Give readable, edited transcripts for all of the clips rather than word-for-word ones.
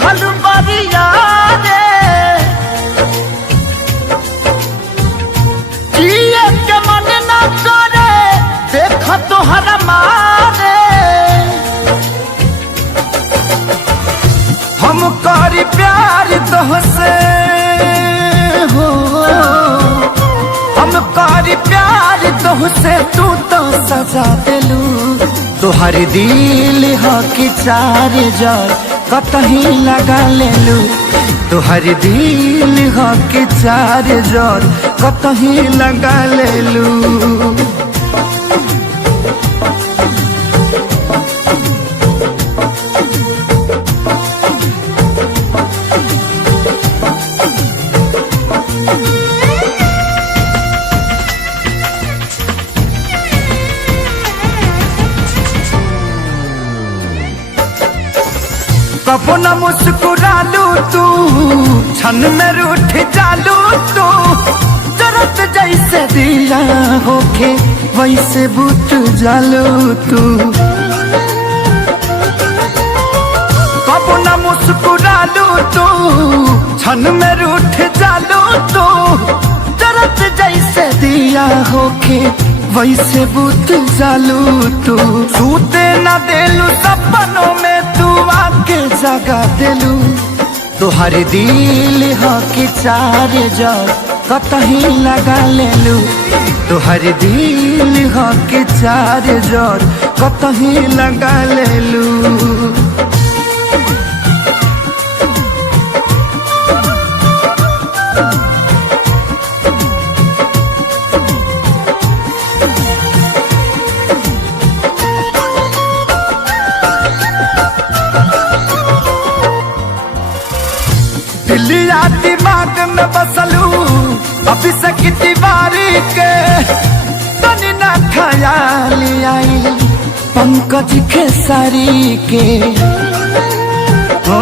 दिहल बरिया रे जिए के मन न करे देख तोहरा मारे हम करी प्यार तोहसे हो हम करी प्यार तोहसे तू तो सजा दिलू तोहर दिल हो कि चार जार कतही लगा लेलू तोहर दिल हो कि चार जार कतही लगा लेलू कबो न मुस्कुरालू तू क्षण में रूठ जालू तू जरत जैसे दिया होके वैसे बुझ जालू तू कबो न मुस्कुरालू तू क्षण में रूठ जालू तू जरत जैसे दिया होके वैसे बुझ जालू तू सूते न देलू सपनों में तू आके जगा दिलू तोहर दिल हो कि चार जार कतही लगा लेलू तोहर दिल हो कि चार जार कतही लगा लेलू दिलिया दिमाग में बसलू अभी से कितनी बारी के तनी ना ख्याल आई पंकज खेसारी के हो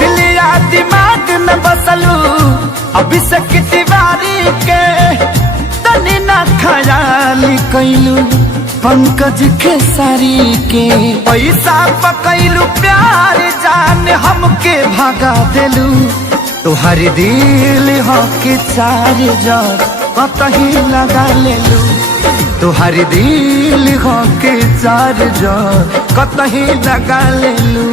दिलिया दिमाग में बसलू अभी से कितनी बारी के तनी ना ख्याल कैलू पंकज खेसारी के पैसा पकैलू प्यार जान हमके भगा दिलू तोहर दिल हो कि चार जार कतही लगा लेलू तोहर दिल हो कि चार जार कतही लगा लेलू।